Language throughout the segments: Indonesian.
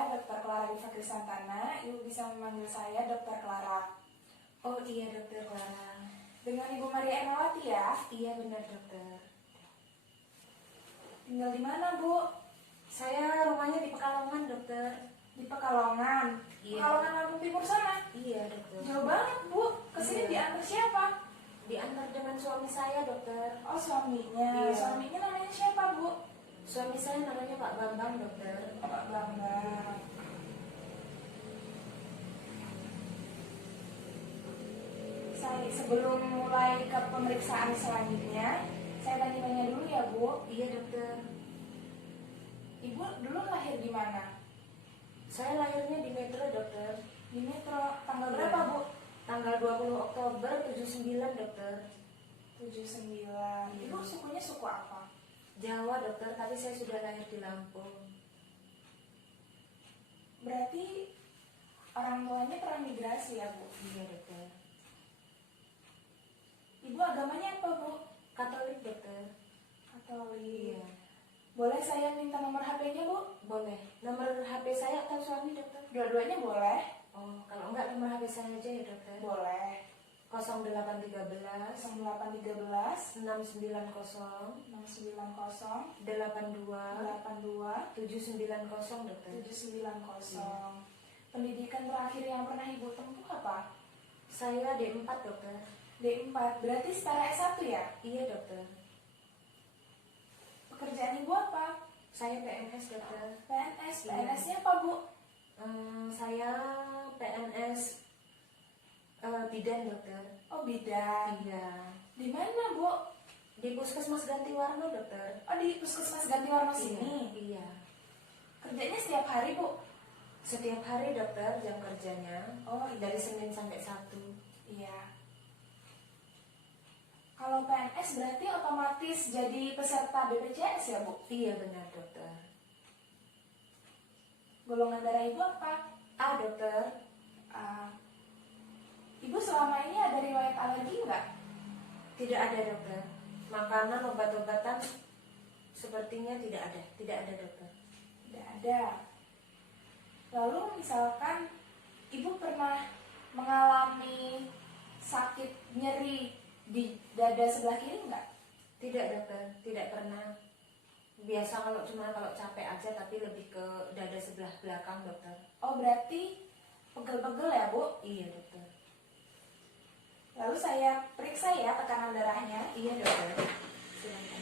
saya Dr. Clara Diva Krisantana. Ibu bisa memanggil saya Dr. Clara. Oh iya dokter Clara. Dengan Ibu Maria Ernawati ya? Iya benar dokter. Tinggal di mana, Bu? Saya rumahnya di Pekalongan dokter. Di Pekalongan. Iya. Pekalongan Lampung Timur sana. Iya dokter. Jauh banget, Bu. Kesini Iya. diantar siapa? Diantar dengan suami saya dokter. Oh, suaminya. Iya. Suaminya namanya siapa, Bu? Suami saya namanya Pak Bambang dokter. Pak Bambang. Sebelum mulai ke pemeriksaan selanjutnya, saya tanya-tanya dulu ya, Bu. Iya dokter. Ibu dulu lahir di mana? Saya lahirnya di Metro dokter. Di Metro. Tanggal Iya. berapa, Bu? Tanggal 20 Oktober 79 dokter. 79. Ibu sukunya suku apa? Jawa dokter, tapi saya sudah lahir di Lampung. Berarti orang tuanya pernah migrasi ya, Bu? Iya dokter. Ibu agamanya apa, Bu? Katolik dokter. Katolik. Iya. Boleh saya minta nomor HP-nya, Bu? Boleh. Nomor HP saya atau suami dokter? Dua-duanya boleh? Oh, kalau enggak nomor HP saya aja ya dokter. Boleh. 0813 0813 690 690 82 82 790 dokter. 790. Pendidikan terakhir yang pernah Ibu tempuh apa? Saya D4 dokter. D4. Berarti setara S1 ya? Iya dokter. Pekerjaan Ibu apa? Saya PNS dokter. PNS. Iya. PNS-nya apa, Bu? Saya PNS bidan dokter. Oh, bidan. Iya. Di mana, Bu? Di Puskesmas Gantiwarno dokter. Oh, di Puskesmas Gantiwarno sini. Iya. Kerjanya setiap hari, Bu? Setiap hari dokter jam kerjanya. Oh, iya. Dari Senin sampai Sabtu. Iya. Kalau PNS berarti otomatis jadi peserta BPJS ya, Bu? Iya benar dokter. Golongan darah Ibu apa? A dokter. Ibu selama ini ada riwayat alergi nggak? Tidak ada dokter. Makanan, obat-obatan sepertinya tidak ada. Tidak ada dokter. Tidak ada. Lalu misalkan Ibu pernah mengalami sakit nyeri di dada sebelah kiri nggak? Tidak dokter, tidak pernah. Biasa kalau capek aja, tapi lebih ke dada sebelah belakang dokter. Oh, berarti pegel-pegel ya, Bu? Iya dokter. Lalu saya periksa ya tekanan darahnya. Iya dokter. Silakan.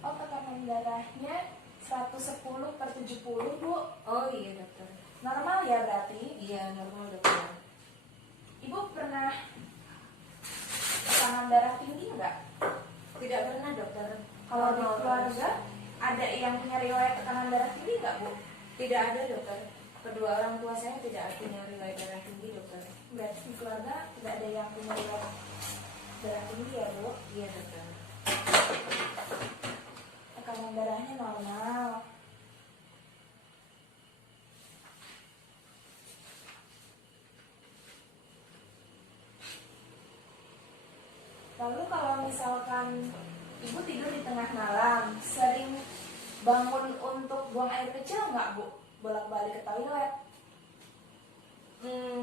Oh, tekanan darahnya 110/70, Bu. Oh iya dokter. Normal ya berarti? Iya normal dokter. Ibu pernah tekanan darah tinggi nggak? Tidak pernah dokter. Kalau di Normal keluarga terus. ada yang punya riwayat tekanan darah tinggi nggak, Bu? Tidak ada dokter. Kedua orang tua saya tidak punya riwayat darah tinggi dokter. Berarti di keluarga tidak ada yang punya riwayat darah tinggi ya, Bu? Iya dokter. Tekanan darahnya normal. Lalu kalau misalkan Ibu tidur di tengah malam, sering bangun untuk buang air kecil nggak, Bu? Bolak-balik ke toilet?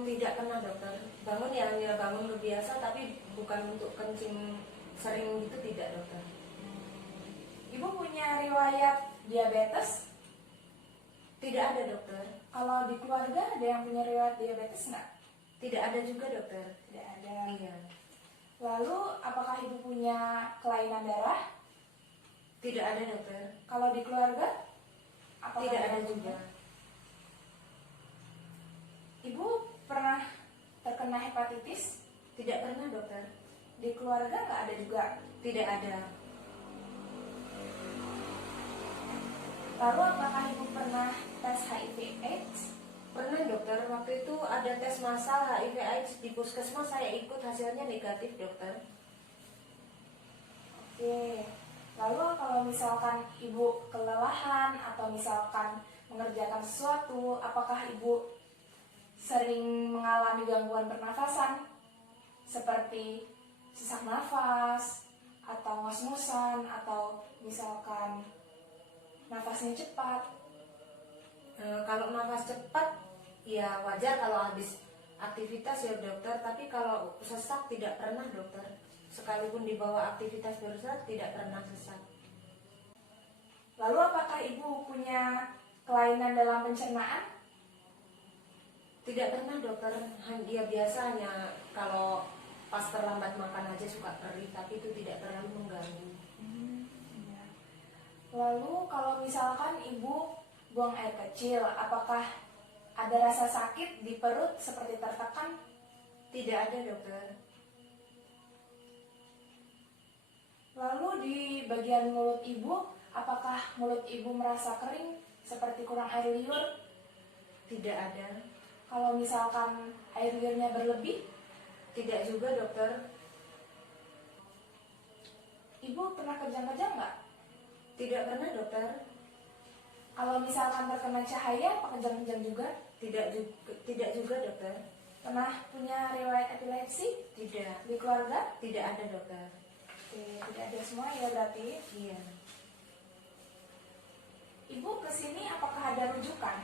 Tidak pernah dokter. Bangun ya bangun biasa, tapi bukan untuk kencing sering gitu, tidak dokter. Ibu punya riwayat diabetes? Tidak ada dokter. Kalau di keluarga ada yang punya riwayat diabetes nggak? Tidak ada juga dokter. Tidak ada. Iya. Lalu apakah ibu punya kelainan darah? Tidak ada dokter. Kalau di keluarga? Apakah Tidak ada yang punya? juga. Ibu pernah terkena hepatitis? Tidak pernah dokter. Di keluarga nggak ada juga? Tidak ada. Lalu apakah ibu pernah tes HIV/AIDS? Pernah dokter. Waktu itu ada tes massal HIV/AIDS di puskesmas, saya ikut, hasilnya negatif dokter. Oke. Lalu kalau misalkan ibu kelelahan atau misalkan mengerjakan sesuatu, apakah ibu sering mengalami gangguan pernafasan seperti sesak nafas atau ngos-ngosan atau misalkan nafasnya cepat? Kalau nafas cepat ya wajar kalau habis aktivitas ya dokter, tapi kalau sesak tidak pernah dokter. Sekalipun di bawah aktivitas berat tidak pernah sesak. Lalu apakah ibu punya kelainan dalam pencernaan? Tidak pernah dokter. Dia biasanya kalau pas terlambat makan aja suka perih, tapi itu tidak terlalu mengganggu. Ya. Lalu kalau misalkan ibu buang air kecil, apakah ada rasa sakit di perut seperti tertekan? Tidak ada dokter. Lalu di bagian mulut ibu, apakah mulut ibu merasa kering seperti kurang air liur? Tidak ada. Kalau misalkan air liurnya berlebih? Tidak juga dokter. Ibu pernah kejang-kejang nggak? Tidak pernah dokter. Kalau misalkan terkena cahaya, apa kejang-kejang juga? Tidak juga dokter. Pernah punya riwayat epilepsi Tidak. di keluarga? Tidak ada dokter. Oke, tidak ada semua ya berarti. Iya. Ibu kesini apakah ada rujukan?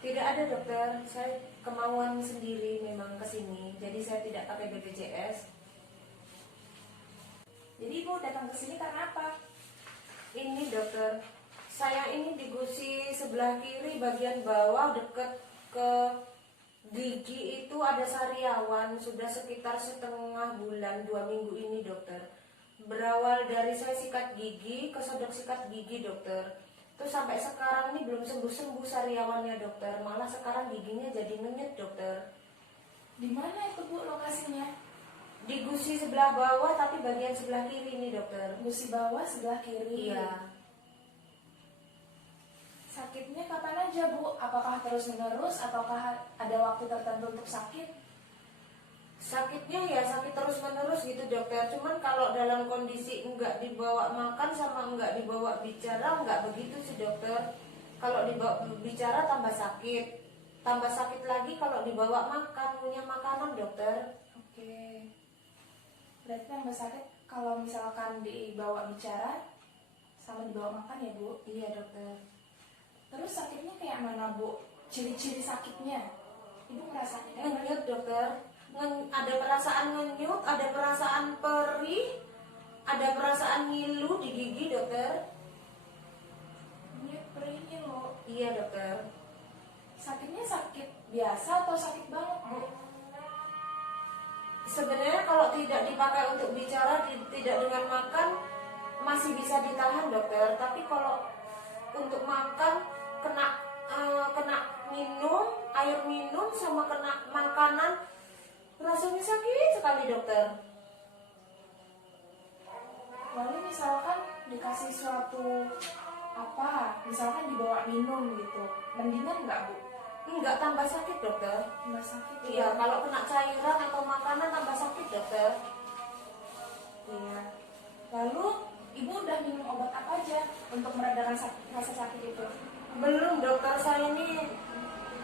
Tidak ada dokter. Saya kemauan sendiri memang kesini. Jadi saya tidak pakai BPJS. Jadi ibu datang ke sini karena apa? Ini dokter, saya ini di gusi sebelah kiri bagian bawah dekat ke gigi itu ada sariawan. Sudah sekitar setengah bulan, 2 minggu ini dokter. Berawal dari saya sikat gigi, kesodok sikat gigi dokter. Terus sampai sekarang ini belum sembuh-sembuh sariawannya dokter. Malah sekarang giginya jadi menyet dokter. Di mana itu bu lokasinya? Di gusi sebelah bawah tapi bagian sebelah kiri ini dokter. Gusi bawah sebelah kiri. Iya. Sakitnya kapan aja bu? Apakah terus menerus ataukah ada waktu tertentu untuk sakit? Sakitnya ya sakit terus menerus gitu dokter. Cuman kalau dalam kondisi enggak dibawa makan sama enggak dibawa bicara enggak begitu sih dokter. Kalau dibawa bicara tambah sakit lagi kalau dibawa makan, punya makanan dokter. Oke. Berarti tambah sakit kalau misalkan dibawa bicara sama dibawa makan ya bu? Iya dokter. Terus sakitnya kayak mana bu? Ciri-ciri sakitnya? Ibu ngerasain kayak mana? Ngenyut dokter. Ada perasaan ngenyut, ada perasaan perih, ada perasaan ngilu di gigi dokter. Ini perihnya lo. Iya dokter. Sakitnya sakit biasa atau sakit banget bu? Sebenarnya kalau tidak dipakai untuk bicara, tidak dengan makan masih bisa ditahan dokter. Tapi kalau untuk makan kena minum, air minum sama kena makanan rasanya sakit sekali dokter. Lalu misalkan dikasih suatu apa, misalkan dibawa minum gitu, mendingan nggak bu? Enggak, tambah sakit dokter. Tambah sakit ya? Iya, kalau kena cairan atau makanan tambah sakit dokter. Iya. Lalu ibu udah minum obat apa aja untuk meredakan rasa sakit itu? Belum dokter, saya ini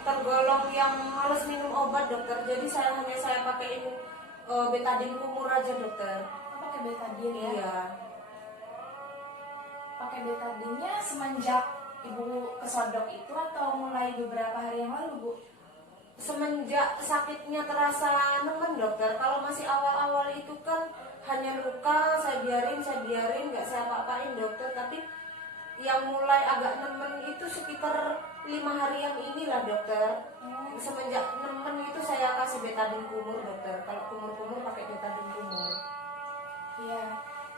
tergolong yang males minum obat dokter. Jadi saya pakaiin betadine kumur aja dokter. Oh, pakai betadine ya? Iya. Pakai betadine-nya semenjak ibu kesodok itu atau mulai beberapa hari yang lalu bu? Semenjak sakitnya terasa nemen dokter. Kalau masih awal-awal itu kan hanya luka, saya biarin nggak saya apa-apain dokter. Tapi yang mulai agak nemen itu sekitar 5 hari yang inilah dokter. Semenjak nemen itu saya kasih betadine kumur dokter. Kalau kumur-kumur pakai betadine kumur. Iya.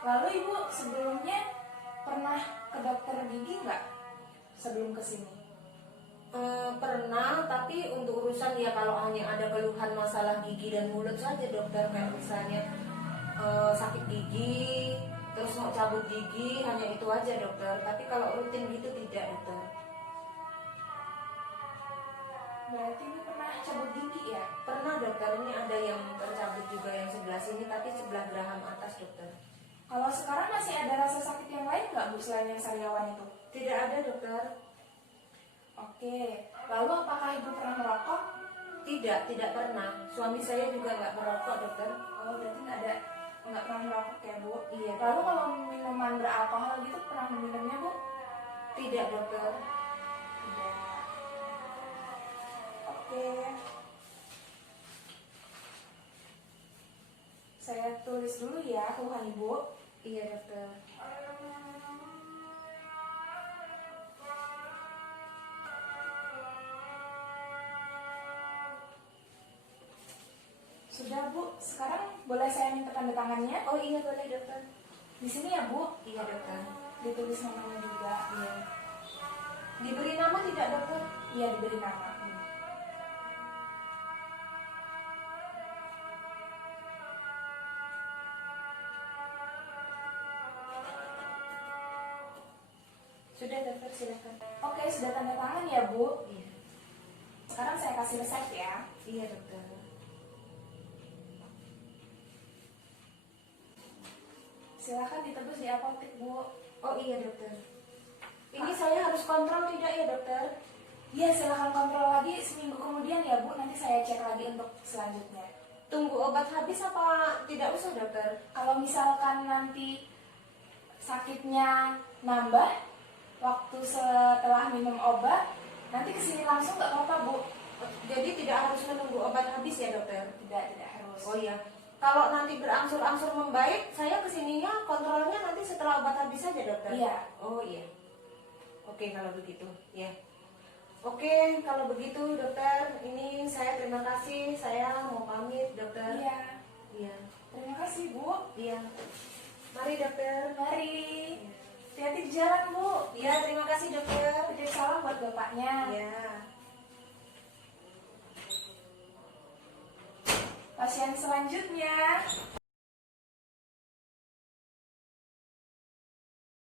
Lalu ibu sebelumnya pernah ke dokter gigi nggak sebelum kesini? Pernah, tapi untuk urusan ya kalau hanya ada keluhan masalah gigi dan mulut saja dokter, kayak misalnya sakit gigi, terus mau cabut gigi, hanya itu aja dokter. Tapi kalau rutin gitu tidak dokter. Berarti ibu pernah cabut gigi ya? Pernah dokter, ini ada yang tercabut juga yang sebelah sini, tapi sebelah geraham atas dokter. Kalau sekarang masih ada rasa sakit yang lain nggak bu selain yang sariawan itu? Tidak ada dokter. Oke. Lalu apakah ibu pernah merokok? Tidak pernah. Suami saya juga nggak merokok dokter. Oh berarti nggak pernah merokok ya bu? Iya. Lalu kalau minuman beralkohol gitu pernah minumnya bu? Tidak dokter. Tidak. Oke. Saya tulis dulu ya keluhan ibu. Iya dokter. Sudah bu, sekarang boleh saya minta tanda tangannya? Oh iya boleh dokter. Di sini ya bu, Iya dokter. ditulis namanya juga. Iya. Diberi nama tidak dokter? Iya diberi nama. Sudah dokter, silakan. Oke, sudah tanda tangan ya bu. Iya. Sekarang saya kasih resep ya. Iya dokter. Silahkan ditebus di apotek bu. Oh iya dokter. Ini saya harus kontrol tidak ya dokter? Iya silahkan kontrol lagi seminggu kemudian ya bu. Nanti saya cek lagi untuk selanjutnya. Tunggu obat habis apa tidak usah dokter? Kalau misalkan nanti sakitnya nambah waktu setelah minum obat, nanti kesini langsung nggak apa-apa bu. Jadi tidak harus menunggu obat habis ya dokter? Tidak harus. Oh iya. Kalau nanti berangsur-angsur membaik, saya kesininya kontrolnya nanti setelah obat habis saja dokter? Iya. Oh iya. Oke kalau begitu, ya. Oke kalau begitu dokter, ini saya terima kasih, saya mau pamit dokter. Iya. Iya. Terima kasih bu. Iya. Mari dokter. Mari. Hati-hati di jalan bu. Iya terima kasih dokter. Titip salam buat bapaknya. Iya. Pasien selanjutnya.